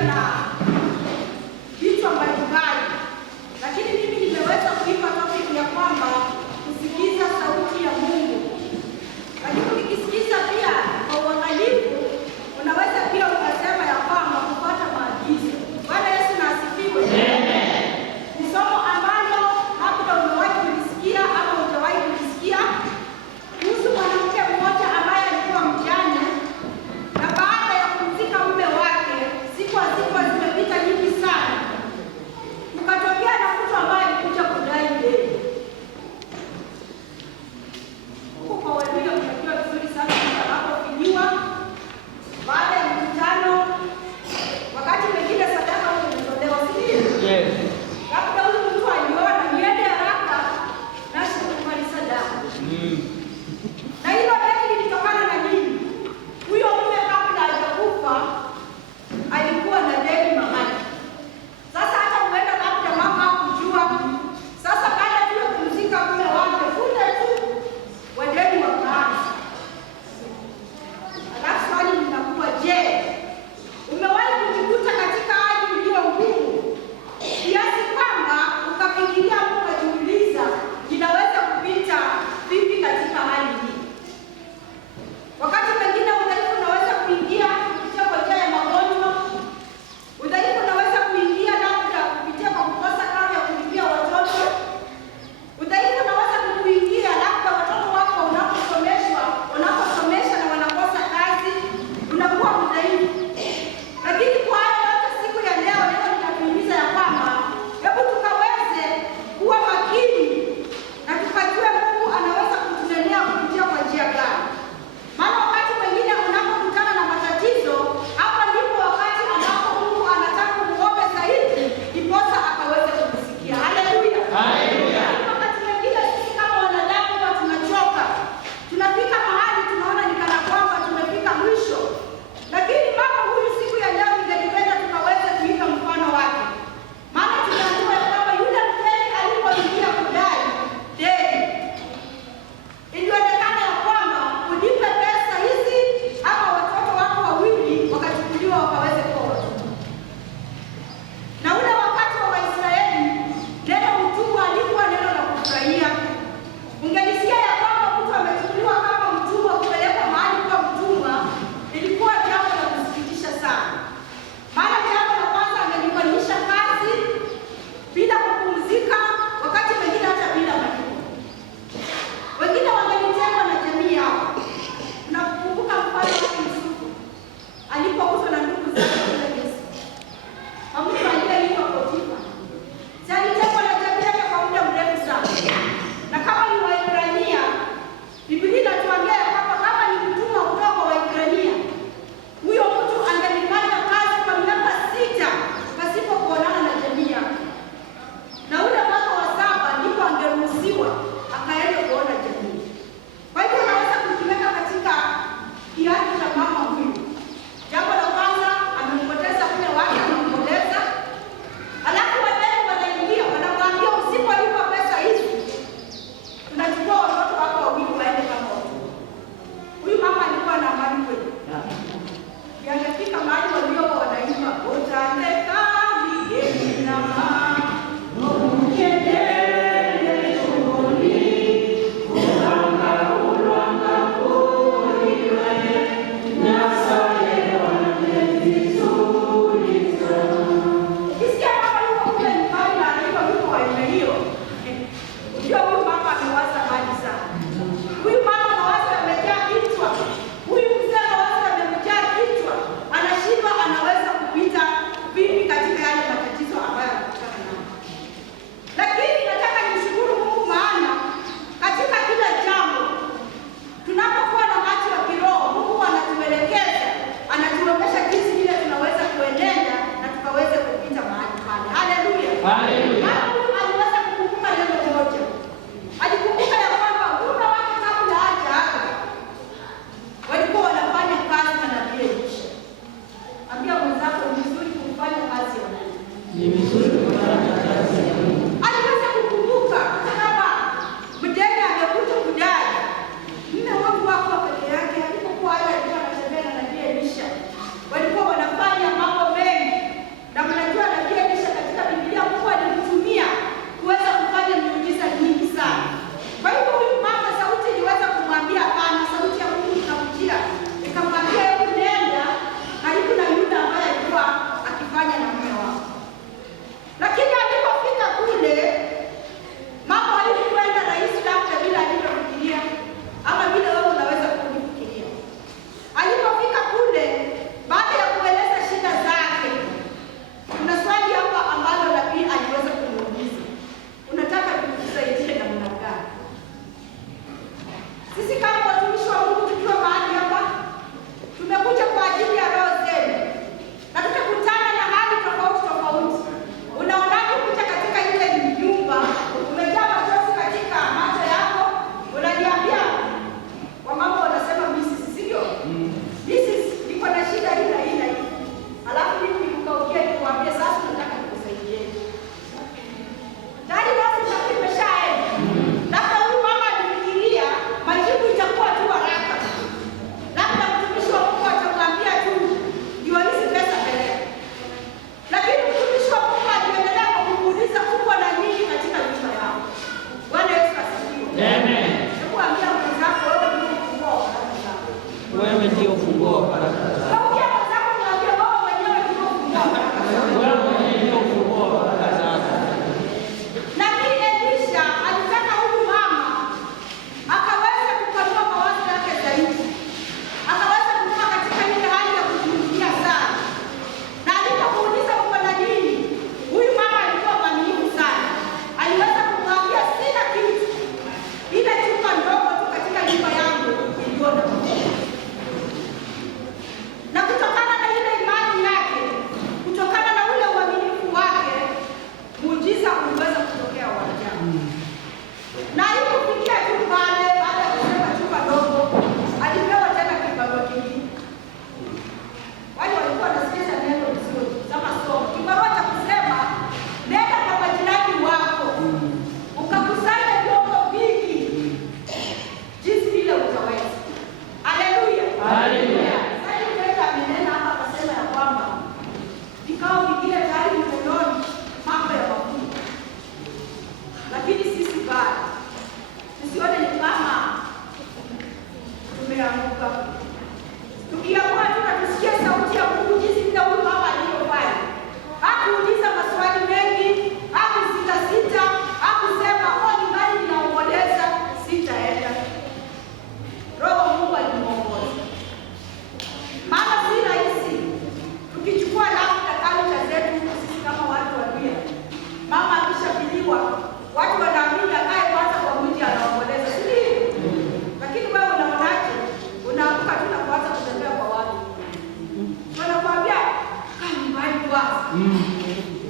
kuja na vichwa mbalimbali, lakini mimi nimeweza kuipa topic ya kwamba kusikiza sauti ya Mungu. Lakini ukisikiza pia kwa uangalifu, unaweza pia ukasema ya kwamba kufuata maagizo. Bwana Yesu na asifiwe. Ni somo ambalo labda umewahi kulisikia ama hujawahi kulisikia, kuhusu mwanamke mmoja ambaye alikuwa mjane, na baada ya kumzika mume wake, siku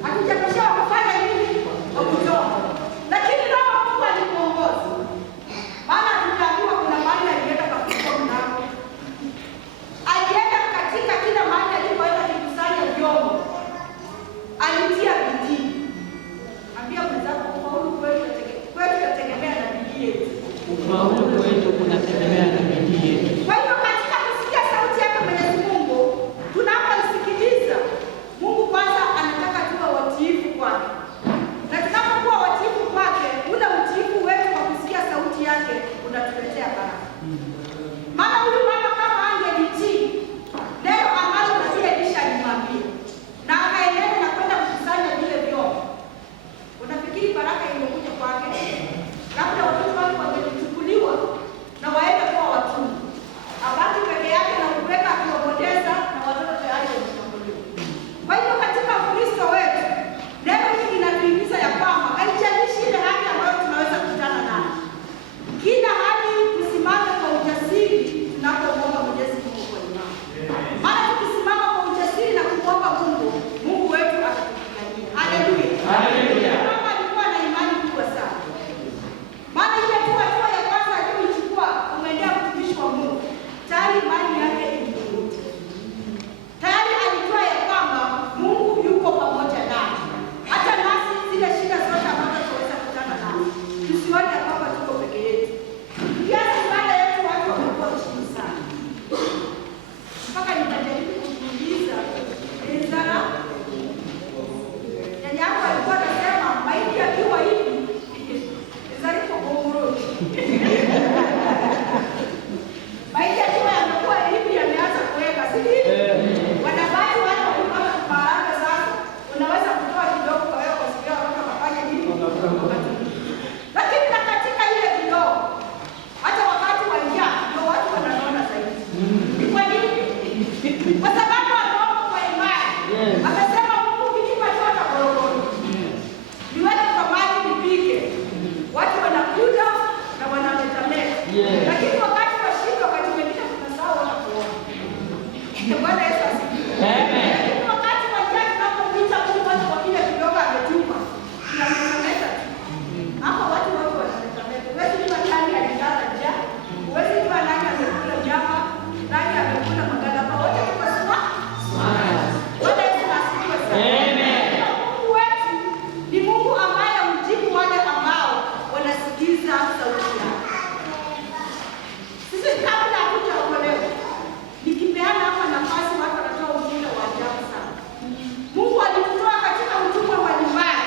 Hatujapaswa kufanya nini? Kwa kutoka. Lakini Roho Mungu alituongoza. Maana tutaambiwa kuna mahali alienda katika mlango. Alienda katika kila mahali alipoenda kukusanya vyombo. Alitia bidii. Ambia mwenzako ufaulu kwetu yategemea na bidii yetu. Ufaulu kwetu kunategemea na bidii yetu. Kwa hiyo katika kusikia sauti yake Mwenyezi Mungu, tunapoisikiliza, Mungu kwanza anataka tuwe watiifu kwake. Na tunapokuwa watiifu kwake, ule utiifu wetu kwa kusikia sauti yake unatuletea baraka. Maana huyu mama kama angelitii neno ambalo nabii Elisha alimwambia na akaendelea na kwenda kukusanya vile vyombo, unafikiri baraka ingekuja kwake? Labda watoto wake wangechukuliwa na waende kwa watumwa, abaki peke yake na kuweka akiwapoteza na watoto tayari wameshambuliwa. Kwa hiyo katika Ukristo wetu neno hili linatuhimiza ya kwamba haijalishi ile hali ambayo tunaweza kukutana nayo, kila hali tusimame kwa ujasiri tunapomwomba Mwenyezi Mungu kwa imani. Maana tukisimama kwa ujasiri na kumwomba Mungu, Mungu wetu atatupigania. Haleluya. Haleluya. Mama alikuwa na imani kubwa sana. Maana ile hatua ya kwanza aliyoichukua kumwendea mtumishi wa Mungu, tayari imani yake ilirudi. Tayari alijua ya kwamba Mungu yuko pamoja naye. Hata nasi zile shida zote ambazo tunaweza kukutana nazo, tusione kwamba tuko peke yetu. Kiasi ibada yetu watu wamekuwa chini sana. Mpaka nikajaribu kujiuliza, Ezra nyanya yako alikuwa anasema maiti akiwa hivi Ezra Kongoro. Maiti akiwa yamekuwa hivi yameanza kuweka, si hivi? Wanabaki watu wakipata kubaraka sasa. Unaweza kutoa kidogo kwa wewe kusikia watu wakafanya nini? Lakini na katika ile kidogo, hata wakati wa njaa ndio watu wanaona zaidi. Ni kwa nini? Kwa sababu wanaomba kwa imani. Amesema Mungu ukinipa chota korokoro, niweke kwa maji nipike. Watu wanakuja na wanametameta. Lakini wakati wa shida, wakati mwingine tunasahau hata kuomba. Bwana Yesu asifiwe. Lakini wakati wa njaa tunapopita Mungu watu kwa kile kidogo ametupa, tunametameta. Hapo watu wote wanametameta. Huwezi jua nani alilala njaa. Huwezi jua nani amekula nyama, nani amekula maganda. Wote tuko sawa. Bwana Yesu asifiwe sana. Mungu wetu ni Mungu ambaye humjibu wale ambao wanasikiza sauti yake. Sisi kabla hatujaokolewa, nikipeana hapa nafasi watu wanatoa ujumbe wa ajabu sana. Mungu alitutoa katika utumwa mbalimbali.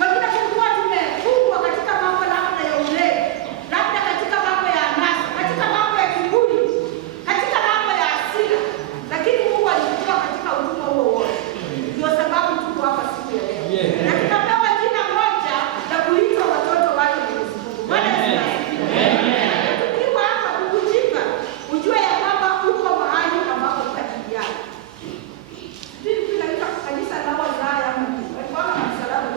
Wengine tulikuwa tumefungwa katika mambo labda ya ulevi, labda katika mambo ya anasa, katika mambo ya kiburi, katika mambo ya hasira. Lakini Mungu alitutoa katika utumwa huo wote. Ndio sababu tuko hapa siku ya leo. Na tunapewa jina moja la kuitwa watoto wake Mwenyezi Mungu. Bwana Yesu asifiwe. Tukiwa hapa kukujipa, ujue ya kwamba uko mahali ambapo utajili yako. Sisi tunaita kanisa la wazaya ama walikuwa na msalaba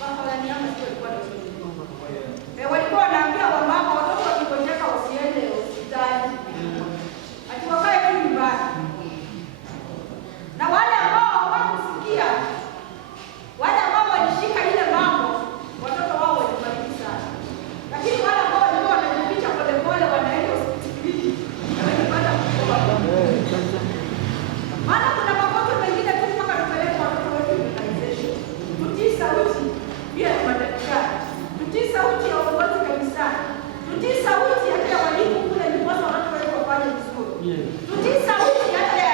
bafalani ama sio walikuwa na sio. Walikuwa wanaambia wamama watoto wakigonjeka wasiende hospitali. Ati wakae tu nyumbani. Na wale ambao hawakusikia, wale ambao walishika ile mambo, watoto wao walifariki sana. Lakini wale ambao walikuwa wanajificha polepole wanaenda hospitali na walipata kutoka. Maana kuna magonjwa mengine tu mpaka tupeleke watoto wetu immunization. Tutii sauti pia ni madaktari. Tutii sauti ya uongozi kanisani. Tutii sauti ya kila walimu kule ndiposa watoto wetu wafanye vizuri. Tutii sauti hata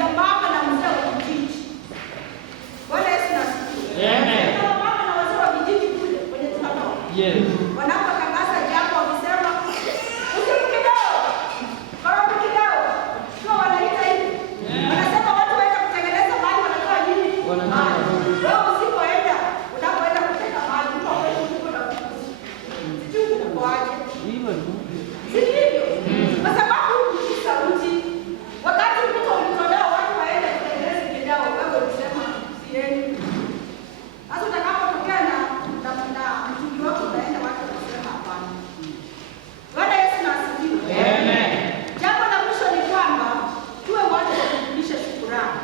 ya mama na mzee wa kijiji. Bwana Yesu asifiwe. Na mama na wazee wa kijiji kule kwenye tunatoka. Wanapotangaza jambo wakisema usiku kidogo, korofi kidogo, sio wanaita hivi. Wanasema watu waenda kutengeneza mali, wanatoa nini? Wewe usipoenda, unapoenda kuteka mali, uko kwetu huko na huko. Sijui unakoaje. Si hivyo? Kwa sababu ni sauti. Wakati mtu ulitolewa watu waende kutengeneza kidao, wewe ulisema sieni. Sasa utakapotokea na mtungi wako unaenda watu wanasema hapana. Bwana Yesu asifiwe. Jambo la mwisho ni kwamba tuwe watu wa kurudisha shukrani.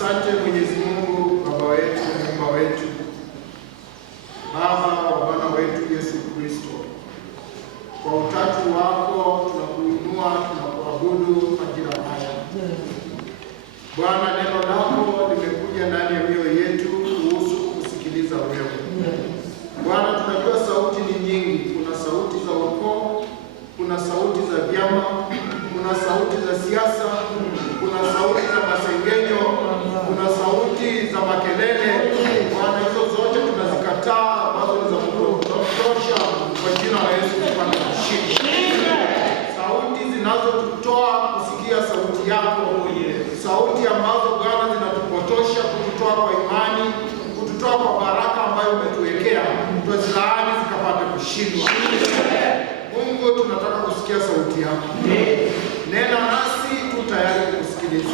Asante Mwenyezi Mungu, Baba wetu, Muumba wetu, Baba wa Bwana wetu Yesu Kristo, kwa utatu wako tunakuinua, tunakuabudu majira haya. Bwana, neno lako limekuja ndani ya mioyo yetu kuhusu kusikiliza wewe. Bwana, tunajua sauti ni nyingi. Kuna sauti za ukoo, kuna sauti za vyama, kuna sauti za siasa, kuna sauti za masengenyo, kuna sauti za makelele. Bwana, hizo zote tunazikataa, ambazo ni za kutosha kwa jina la Yesu tupate kushinda. Sauti zinazotutoa kusikia sauti yako, sauti ambazo Bwana zinatupotosha, kututoa kwa imani, kututoa kwa baraka ambayo umetuwekea, tuzilaani zikapate kushindwa. Mungu, tunataka kusikia sauti yako. Nena nasi tu tayari kusikiliza.